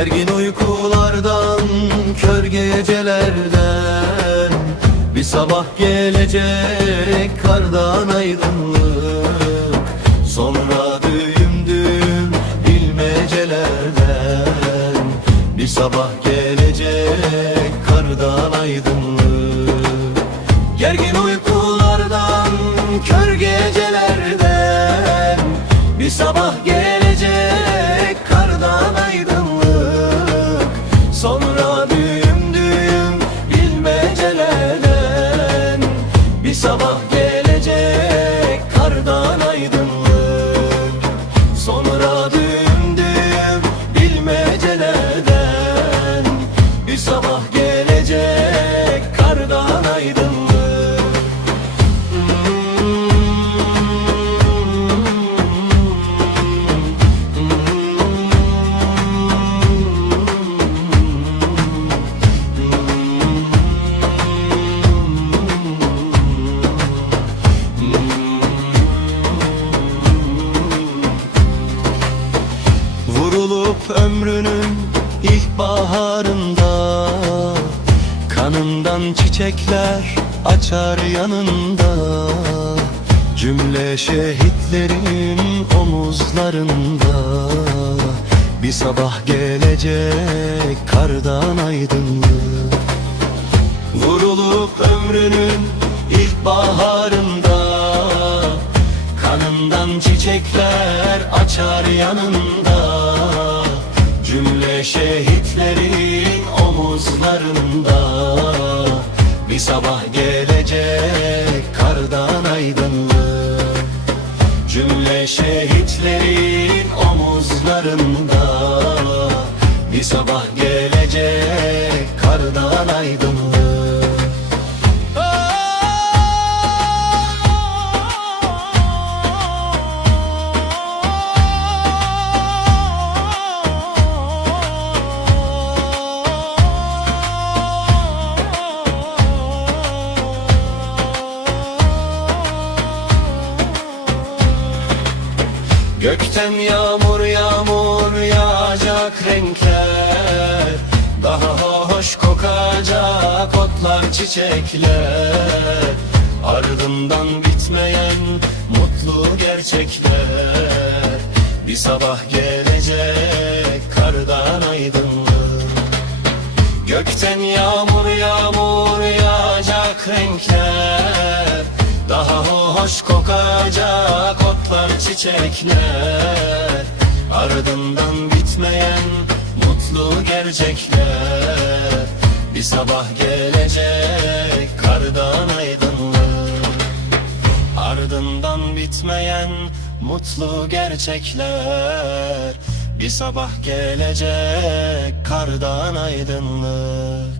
Gergin uykulardan, kör gecelerden bir sabah gelecek, kardan aydınlık. Sonra düğüm düğüm bilmecelerden bir sabah gelecek, kardan aydınlık. Gergin uykulardan, kör gecelerden bir sabah gelecek, kardan aydınlık. Sonra düğüm düğüm bilmecelerden bir sabah gelecek, kardan aydınlık. Sonra düğüm düğüm bilmecelerden bir sabah gelecek, kardan aydınlık. Vurulup ömrünün ilk baharında, kanından çiçekler açar yanında. Cümle şehitlerin omuzlarında bir sabah gelecek, kardan aydınlık. Vurulup ömrünün ilk baharında, kanından çiçekler açar yanında. Cümle şehitlerin omuzlarında bir sabah gelecek, kardan aydınlık. Cümle şehitlerin omuzlarında bir sabah gelecek, kardan aydınlık. Gökten yağmur yağmur yağacak renkler, daha hoş kokacak otlar, çiçekler. Ardından bitmeyen mutlu gerçekler, bir sabah gelecek, kardan aydınlık. Gökten yağmur yağmur yağacak renkler, daha hoş kokacak otlar, çiçekler. Ardından bitmeyen mutlu gerçekler, bir sabah gelecek, kardan aydınlık. Ardından bitmeyen mutlu gerçekler, bir sabah gelecek, kardan aydınlık.